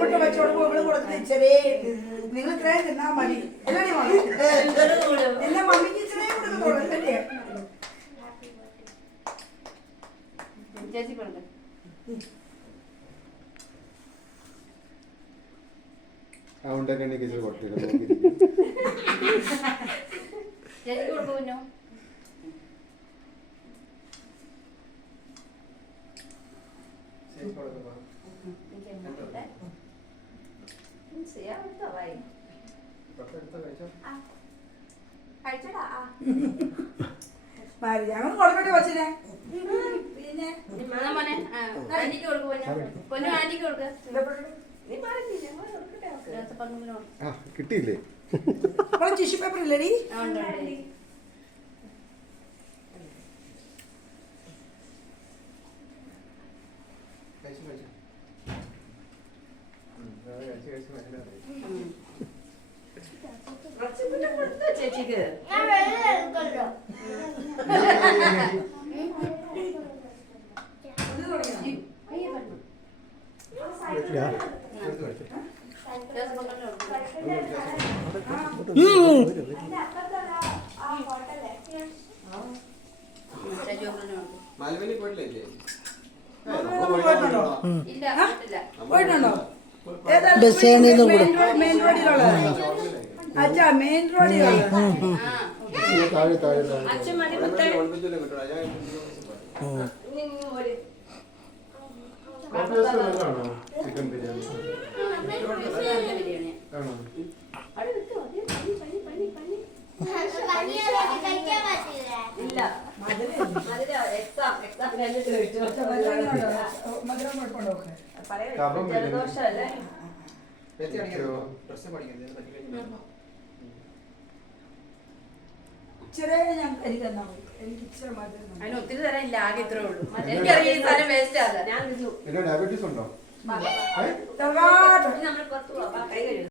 മുട്ട വെച്ചോട് ഇവിടെ കൊടുത്ത് ചെറിയ നിങ്ങൾ ഇത്രയും തിന്നാ മതി എന്റെ മമ്മിക്ക് ഇത്രയും കൊടുക്കത്തോളൂ അല്ലേ ചേച്ചി കൊടുക്ക ചേച്ചി കൊടുക്കുമോ ഞങ്ങൾ കൊടുക്കട്ടെ കൊച്ചിനെ പിന്നെ മോനെ ആന്റിക്ക് കൊടുക്കും ആന്റിക്ക് കൊടുക്ക കിട്ടിയില്ലേ ടിഷ്യൂ പേപ്പർ ഇല്ലടി ചേച്ചിക്ക് പോയിട്ടുണ്ടോ മെയിൻ റോഡിലുള്ള അച്ഛാ മെയിൻ റോഡിലുള്ള അച്ഛൻ മതി ചിക്കൻ ബിരിയാണി ആണോ ഇല്ല ജലദോഷല്ലേ ചെറിയ ഞാൻ എനിക്ക് തന്നാ മതി എനിക്ക് ഇച്ചിരി മധുരം അതിന് ഒത്തിരി തരാൻ ഇല്ല ആകെ ഇത്രേ ഉള്ളൂ എനിക്കറിയാം ഈ സാധനം വേസ്റ്റ് ആകാം ഞാൻ ഡയബറ്റീസ് ഉണ്ടോ തറവാട്ട് നമ്മൾ പുറത്ത് പോവാം കൈ കഴുകും